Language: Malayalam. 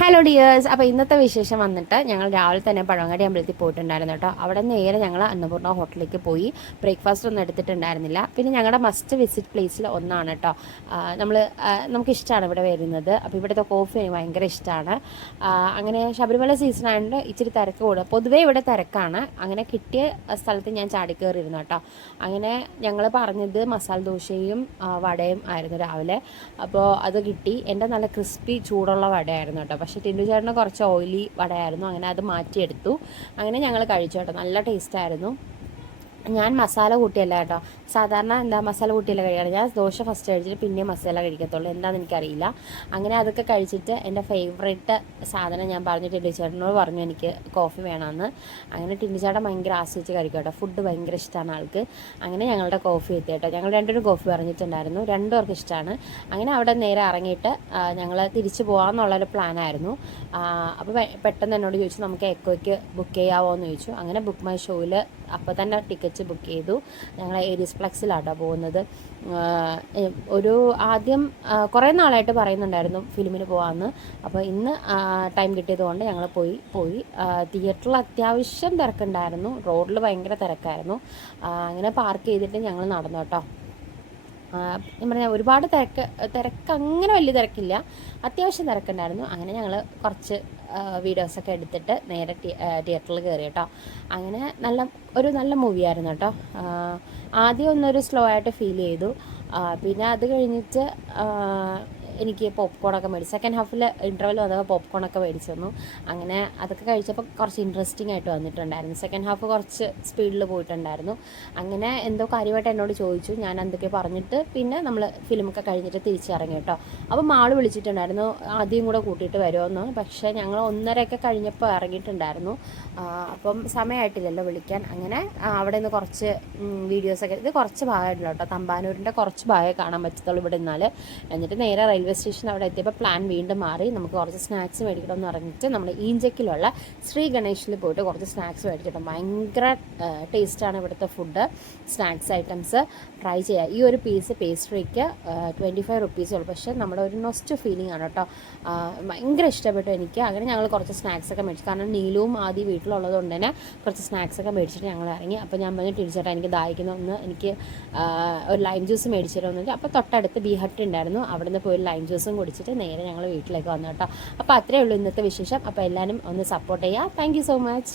Hello dears. അപ്പോൾ ഇന്നത്തെ വിശേഷം വന്നിട്ട് ഞങ്ങൾ രാവിലെ തന്നെ പഴവങ്ങാടി അമ്പലത്തിൽ പോയിട്ടുണ്ടായിരുന്നു കേട്ടോ. അവിടെ നേരെ ഞങ്ങൾ അന്നപൂർണ്ണ ഹോട്ടലിലേക്ക് പോയി. ബ്രേക്ക്ഫാസ്റ്റ് ഒന്നും എടുത്തിട്ടുണ്ടായിരുന്നില്ല. പിന്നെ ഞങ്ങളുടെ മസ്റ്റ് വിസിറ്റ് പ്ലേസിൽ ഒന്നാണ് കേട്ടോ. നമുക്കിഷ്ടമാണ് ഇവിടെ വരുന്നത്. അപ്പോൾ ഇവിടുത്തെ കോഫി എനിക്ക് ഭയങ്കര ഇഷ്ടമാണ്. അങ്ങനെ ശബരിമല സീസൺ ആയതുകൊണ്ട് ഇച്ചിരി തിരക്ക് കൂടുക. പൊതുവേ ഇവിടെ തിരക്കാണ്. അങ്ങനെ കിട്ടിയ സ്ഥലത്ത് ഞാൻ ചാടിക്കയറിയിരുന്നു കേട്ടോ. അങ്ങനെ ഞങ്ങൾ പറഞ്ഞത് മസാല ദോശയും വടയും ആയിരുന്നു രാവിലെ. അപ്പോൾ അത് കിട്ടി. എൻ്റെ നല്ല ക്രിസ്പി ചൂടുള്ള വടയായിരുന്നു കേട്ടോ. പക്ഷേ ടിൻഡു ചേട്ടന് കുറച്ച് ഓയിലി വടയായിരുന്നു. അങ്ങനെ അത് മാറ്റിയെടുത്തു. അങ്ങനെ ഞങ്ങൾ കഴിച്ചു കേട്ടോ. നല്ല ടേസ്റ്റായിരുന്നു. ഞാൻ മസാല കൂട്ടിയല്ല കേട്ടോ. സാധാരണ മസാല കൂട്ടിയല്ല കഴിക്കാറ്. ഞാൻ ദോശ ഫസ്റ്റ് കഴിച്ചിട്ട് പിന്നെ മസാല കഴിക്കത്തുള്ളൂ. എന്താണെന്ന് എനിക്കറിയില്ല. അങ്ങനെ അതൊക്കെ കഴിച്ചിട്ട് എൻ്റെ ഫേവറേറ്റ് സാധനം ഞാൻ പറഞ്ഞു ടിൻഡു ചേട്ടനോട് പറഞ്ഞു എനിക്ക് കോഫി വേണമെന്ന്. അങ്ങനെ ടിൻഡു ചേട്ടൻ ഭയങ്കര ആസ്വദിച്ച് കഴിക്കും കേട്ടോ. ഫുഡ് ഭയങ്കര ഇഷ്ടമാണ് ആൾക്ക്. അങ്ങനെ ഞങ്ങളുടെ കോഫി എത്തി കേട്ടോ. ഞങ്ങൾ രണ്ടുപേരും കോഫി പറഞ്ഞിട്ടുണ്ടായിരുന്നു. രണ്ടുപേർക്ക് ഇഷ്ടമാണ്. അങ്ങനെ അവിടെ നേരെ ഇറങ്ങിയിട്ട് ഞങ്ങൾ തിരിച്ചു പോകാമെന്നുള്ളൊരു പ്ലാനായിരുന്നു. അപ്പോൾ പെട്ടെന്ന് എന്നോട് ചോദിച്ചു നമുക്ക് എക്കോയ്ക്ക് ബുക്ക് ചെയ്യാമോ എന്ന് ചോദിച്ചു. അങ്ങനെ ബുക്ക് മൈ ഷോയിൽ അപ്പോൾ തന്നെ ടിക്കറ്റ് ബുക്ക് ചെയ്തു. ഞങ്ങൾ ഏരീസ് ഫ്ലെക്സിലാട്ടോ പോകുന്നത്. ഒരു ആദ്യം കുറേ നാളായിട്ട് പറയുന്നുണ്ടായിരുന്നു ഫിലിമിന് പോകാമെന്ന്. അപ്പോൾ ഇന്ന് ടൈം കിട്ടിയതുകൊണ്ട് ഞങ്ങൾ പോയി. തിയേറ്ററിൽ അത്യാവശ്യം തിരക്കുണ്ടായിരുന്നു. റോഡിൽ ഭയങ്കര തിരക്കായിരുന്നു. അങ്ങനെ പാർക്ക് ചെയ്തിട്ട് ഞങ്ങൾ നടന്നു കേട്ടോ. ഞാൻ പറഞ്ഞാൽ ഒരുപാട് തിരക്ക് അങ്ങനെ വലിയ തിരക്കില്ല, അത്യാവശ്യം തിരക്കുണ്ടായിരുന്നു. അങ്ങനെ ഞങ്ങൾ കുറച്ച് വീഡിയോസൊക്കെ എടുത്തിട്ട് നേരെ തിയേറ്ററിൽ കയറി കേട്ടോ. അങ്ങനെ നല്ല മൂവിയായിരുന്നു കേട്ടോ. ആദ്യം ഒന്നൊരു സ്ലോ ആയിട്ട് ഫീൽ ചെയ്തു. പിന്നെ അത് കഴിഞ്ഞിട്ട് എനിക്ക് പോപ്കോണൊക്കെ മേടിച്ചു. സെക്കൻഡ് ഹാഫിൽ ഇൻ്റർവെൽ വന്നപ്പോൾ പോപ്കോണൊക്കെ മേടിച്ചു തന്നു. അങ്ങനെ അതൊക്കെ കഴിച്ചപ്പോൾ കുറച്ച് ഇൻട്രസ്റ്റിംഗ് ആയിട്ട് വന്നിട്ടുണ്ടായിരുന്നു. സെക്കൻഡ് ഹാഫ് കുറച്ച് സ്പീഡിൽ പോയിട്ടുണ്ടായിരുന്നു. അങ്ങനെ എന്തോ കാര്യമായിട്ട് എന്നോട് ചോദിച്ചു. ഞാൻ എന്തൊക്കെ പറഞ്ഞിട്ട് പിന്നെ നമ്മൾ ഫിലിമൊക്കെ കഴിഞ്ഞിട്ട് തിരിച്ചിറങ്ങി കേട്ടോ. അപ്പോൾ മാള് വിളിച്ചിട്ടുണ്ടായിരുന്നു ആദ്യം കൂടെ കൂട്ടിയിട്ട് വരുമെന്ന്. പക്ഷേ ഞങ്ങൾ 1:30 കഴിഞ്ഞപ്പോൾ ഇറങ്ങിയിട്ടുണ്ടായിരുന്നു. അപ്പം സമയമായിട്ടില്ലല്ലോ വിളിക്കാൻ. അങ്ങനെ അവിടെ നിന്ന് കുറച്ച് വീഡിയോസൊക്കെ, ഇത് കുറച്ച് ഭാഗമായിട്ടില്ല കേട്ടോ. തമ്പാനൂരിൻ്റെ കുറച്ച് ഭാഗമേ കാണാൻ പറ്റത്തുള്ളൂ ഇവിടെ നിന്നാൽ. എന്നിട്ട് നേരെ റെയിൽവേ സ്റ്റേഷൻ അവിടെ എത്തിയപ്പോൾ പ്ലാൻ വീണ്ടും മാറി. നമുക്ക് കുറച്ച് സ്നാക്സ് മേടിക്കണമെന്ന് പറഞ്ഞിട്ട് നമ്മൾ ഈഞ്ചക്കിലുള്ള ശ്രീ ഗണേഷിൽ പോയിട്ട് കുറച്ച് സ്നാക്സ് മേടിച്ചിട്ടുണ്ട്. ഭയങ്കര ടേസ്റ്റാണ് ഇവിടുത്തെ ഫുഡ്. സ്നാക്സ് ഐറ്റംസ് ട്രൈ ചെയ്യുക. ഈ ഒരു പീസ് പേസ്ട്രിക്ക് 25 റുപ്പീസേ ഉള്ളൂ. പക്ഷേ നമ്മുടെ ഒരു നൊസ്റ്റ് ഫീലിംഗ് ആണ് കേട്ടോ. ഭയങ്കര ഇഷ്ടപ്പെട്ടു എനിക്ക്. അങ്ങനെ ഞങ്ങൾ കുറച്ച് സ്നാക്സൊക്കെ മേടിച്ചു. കാരണം നീലുവും ആദ്യം വീട്ടിലുള്ളത് കൊണ്ട് തന്നെ കുറച്ച് സ്നാക്സൊക്കെ മേടിച്ചിട്ട് ഞങ്ങൾ ഇറങ്ങി. അപ്പോൾ ഞാൻ പറഞ്ഞു ടിൻചേട്ടാ എനിക്ക് ദാഹിക്കുന്ന ഒന്ന് എനിക്ക് ഒരു ലൈം ജ്യൂസ് മേടിച്ചു തരുമെന്ന് വെച്ചാൽ. അപ്പോൾ തൊട്ടടുത്ത് ബി ഹട്ട് ഉണ്ടായിരുന്നു. അവിടെ നിന്ന് പോയി ലൈം ജ്യൂസും കുടിച്ചിട്ട് നേരെ ഞങ്ങൾ വീട്ടിലേക്ക് വന്നു കേട്ടോ. അപ്പോൾ അത്രയേ ഉള്ളൂ ഇന്നത്തെ വിശേഷം. അപ്പോൾ എല്ലാവരും ഒന്ന് സപ്പോർട്ട് ചെയ്യുക. Thank you so much.